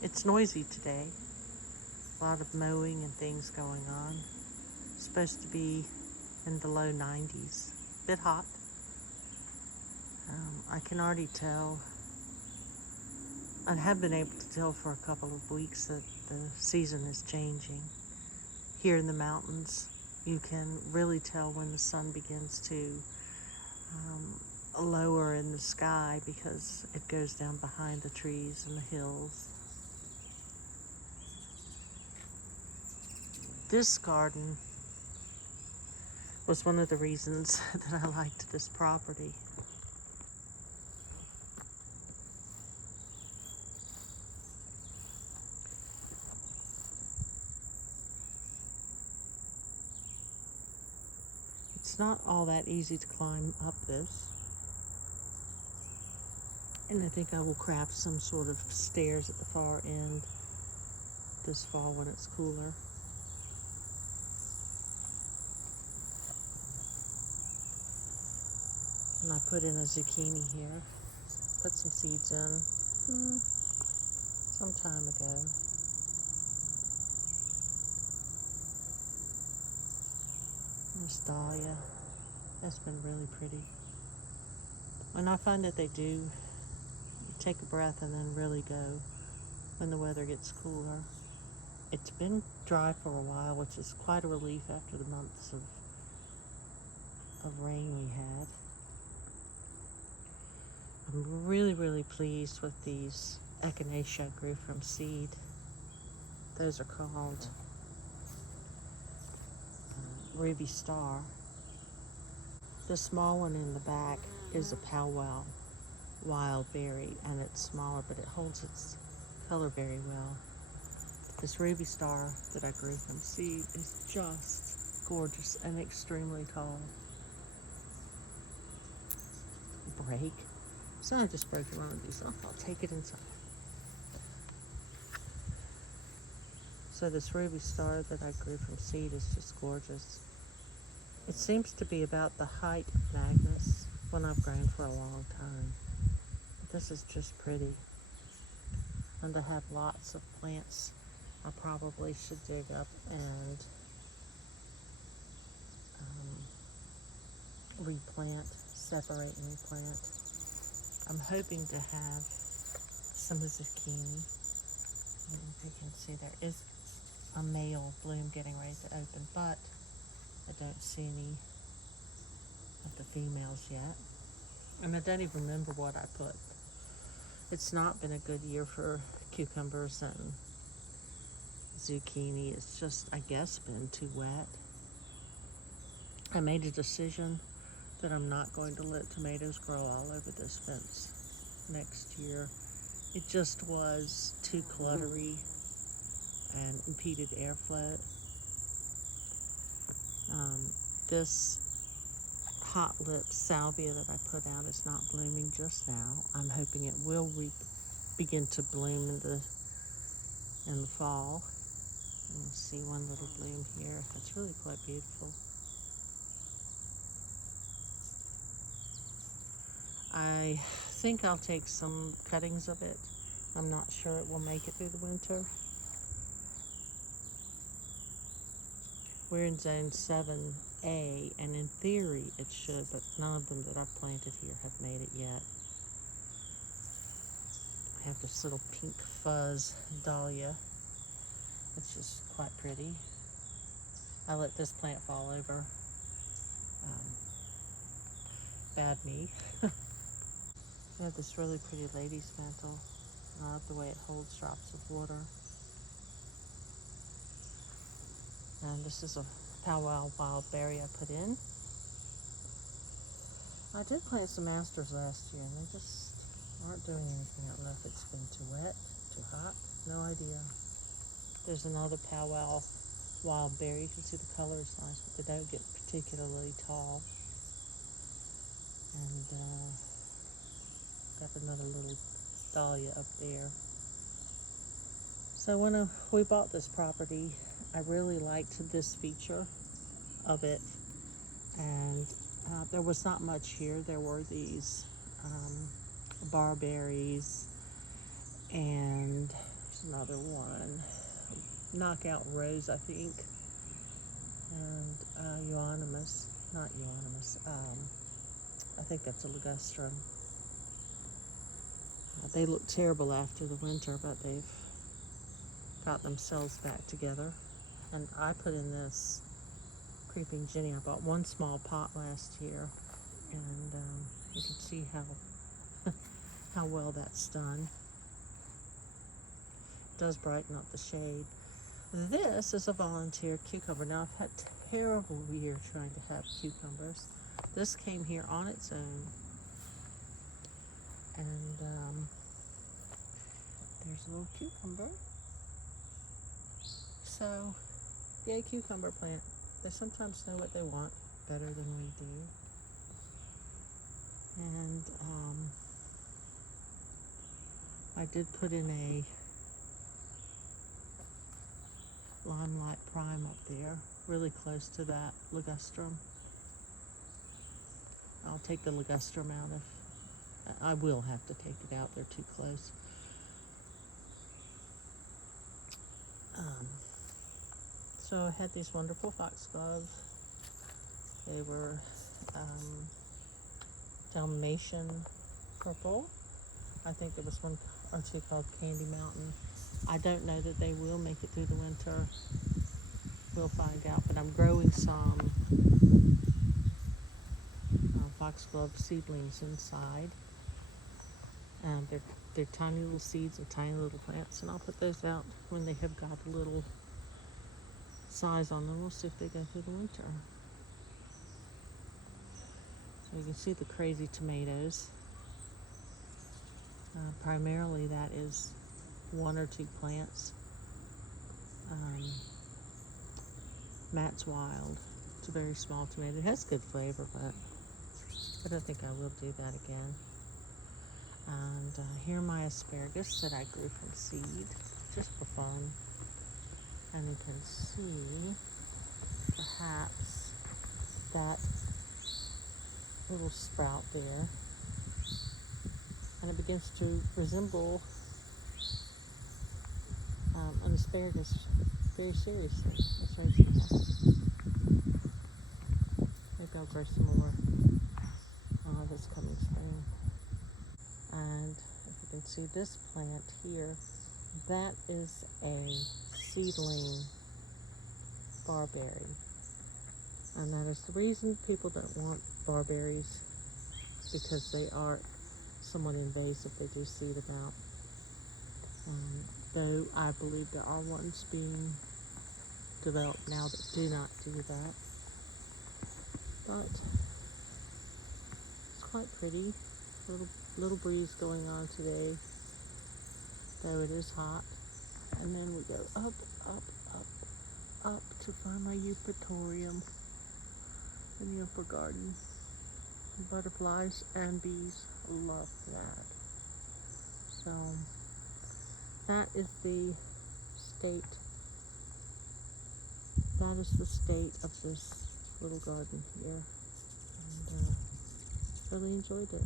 It's noisy today. A lot of mowing and things going on. It's supposed to be in the low 90s. Bit hot. I can already tell, I have been able to tell for a couple of weeks that the season is changing. Here in the mountains, you can really tell when the sun begins to lower in the sky because it goes down behind the trees and the hills. This garden was one of the reasons that I liked this property. It's not all that easy to climb up this. And I think I will craft some sort of stairs at the far end this fall when it's cooler. And I put in a zucchini here. Put some seeds in some time ago. This dahlia, that's been really pretty. And I find that they do, you take a breath and then really go when the weather gets cooler. It's been dry for a while, which is quite a relief after the months of rain we had. I'm really pleased with these echinacea I grew from seed. Those are called Ruby Star. The small one in the back is a powwow wild berry, and it's smaller, but it holds its color very well. This Ruby Star that I grew from seed is just gorgeous and extremely tall. Break. So I just broke one of these off. I'll take it inside. So this Ruby Star that I grew from seed is just gorgeous. It seems to be about the height of Magnus, one I've grown for a long time. But this is just pretty. And I have lots of plants I probably should dig up and replant, separate and replant. I'm hoping to have some zucchini. I don't know if you can see there is a male bloom getting ready to open, but I don't see any of the females yet. And I don't even remember what I put. It's not been a good year for cucumbers and zucchini. It's just, I guess, been too wet. I made a decision that I'm not going to let tomatoes grow all over this fence next year. It just was too cluttery and impeded airflow. This hot lip salvia that I put out is not blooming just now. I'm hoping it will begin to bloom in the fall. You can see one little bloom here. It's really quite beautiful. I think I'll take some cuttings of it. I'm not sure it will make it through the winter. We're in zone 7A, and in theory it should, but none of them that I've planted here have made it yet. I have this little pink fuzz dahlia, which is quite pretty. I let this plant fall over. Bad me. I have this really pretty lady's mantle. I love the way it holds drops of water. And this is a powwow wild berry I put in. I did plant some asters last year, and they just aren't doing anything. I don't know if it's been too wet, too hot, no idea. There's another powwow wild berry. You can see the color is nice, but they don't get particularly tall. And got another little dahlia up there. So when we bought this property, I really liked this feature of it, and there was not much here. There were these barberries and There's another one. Knockout Rose, I think. And euonymus, not euonymus. I think that's a ligustrum. They look terrible after the winter, but they've got themselves back together. And I put in this creeping Jenny. I bought one small pot last year, and you can see how well that's done. It does brighten up the shade. This is a volunteer cucumber. Now, I've had a terrible year trying to have cucumbers. This came here on its own, and there's a little cucumber. So, yay, cucumber plant. They sometimes know what they want better than we do. And I did put in a limelight prime up there, really close to that ligustrum. I'll take the ligustrum out if I will have to take it out. They're too close. So I had these wonderful foxglove. They were Dalmatian purple. I think there was one or two called Candy Mountain. I don't know that they will make it through the winter. We'll find out. But I'm growing some foxglove seedlings inside. They're tiny little seeds of tiny little plants, and I'll put those out when they have got a little size on them. We'll see if they go through the winter. So you can see the crazy tomatoes. Primarily that is one or two plants. Matt's Wild. It's a very small tomato. It has good flavor, but I don't think I will do that again. And here are my asparagus that I grew from seed, just for fun. And you can see perhaps that little sprout there. And it begins to resemble an asparagus very seriously. Let's see that. Maybe I'll grow some more this coming spring. And if you can see this plant here, that is a seedling barberry. And that is the reason people don't want barberries, because they are somewhat invasive. They do seed them out. Though I believe there are ones being developed now that do not do that. But it's quite pretty. Little breeze going on today, though it is hot. And then we go up, up, up, up to find my eupatorium in the upper garden. Butterflies and bees love that. So that is the state. That is the state of this little garden here. And really enjoyed it.